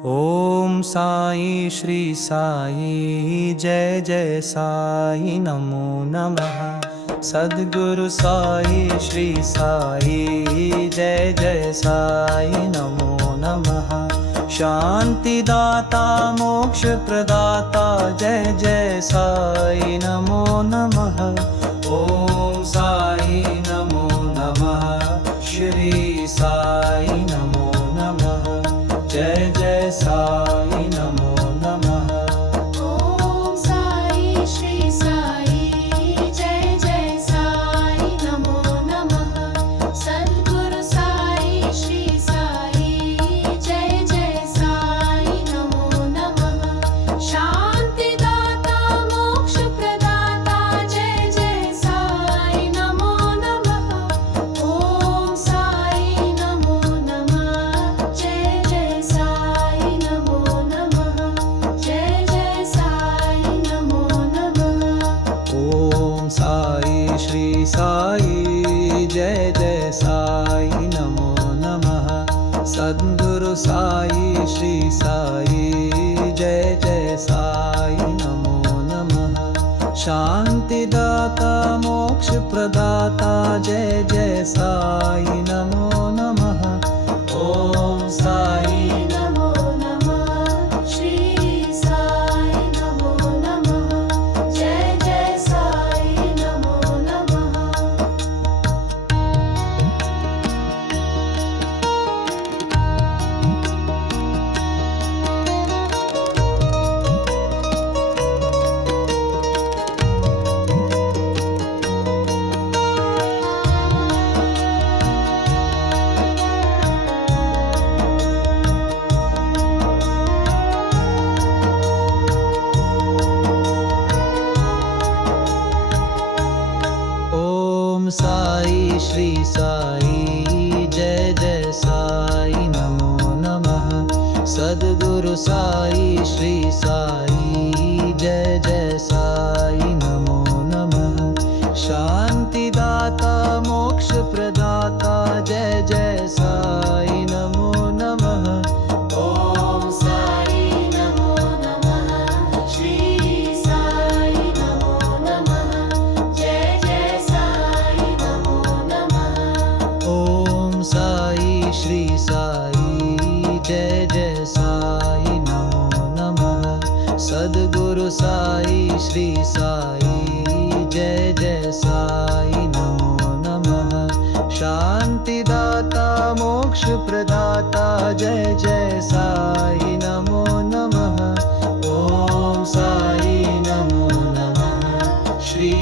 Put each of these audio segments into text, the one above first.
ओम साई श्री साई जय जय साई नमो नमः। सद्गुरु साई श्री साई जय जय साई नमो नमः। शांति दाता मोक्ष प्रदाता जय जय साई नमो नमः। ओम साई नमो नमः। श्री साई नमो नमः। जय जय साई नमो नमः। ओम साई श्री साई जय जय साई नमो नमः। सद्गुरु साई श्री साई जय जय साई नमो नमः। शांति दाता मोक्ष प्रदाता जय जय साई नमो नमः। ओम साई नमो नमः। जय जय साई नमो नमः। जय जय साई नमो नमः। ओम साई श्री साई जय जय साई नमो नमः। सद्गुरु साई श्री साई जय जय साई नमो नमः। शांति दाता मोक्ष प्रदाता जय जय साई नमो नमः। ओम साई नमो नमः। श्री साई नमो नमः। जय जय साई नमो नमः। ओम साई श्री साई जय जय साई नमो नमः। सद्गुरु साई श्री साई जय जय साई नमो नमः। शांति दाता मोक्ष प्रदाता जय जय साई नमो नमः। ओम साई नमो नमः। श्री साई नमो नमः। जय जय साई नमो नमः। ओम साई श्री साई जय जय साई नमो नमः। सद्गुरु साई श्री साई जय जय साई नमो नमः। शांति दाता मोक्ष प्रदाता जय जय साई नमो नमः। ओम साई नमो नमः। श्री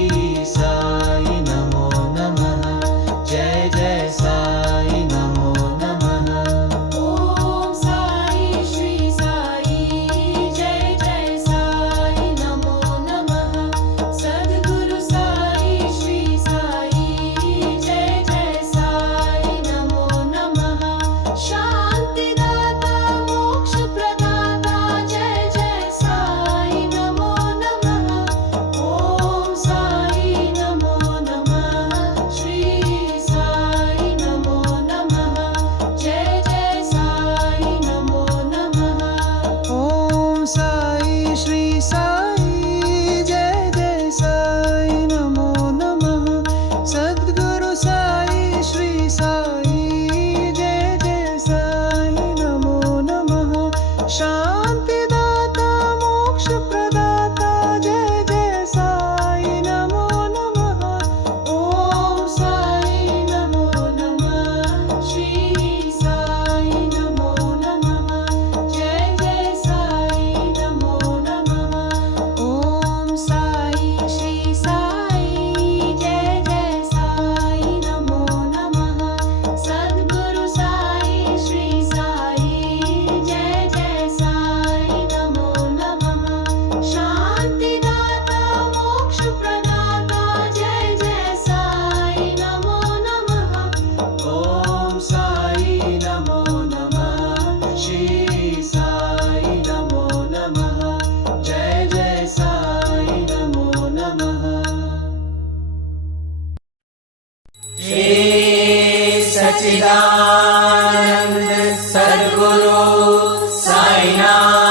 साई नमो नमः। जय जय साई नमो नमः। ओम साई श्री साई जय जय साई नमो नमः। सद्गुरु साई श्री साई जय जय साई नमो नमः। शांति दाता साईनाथ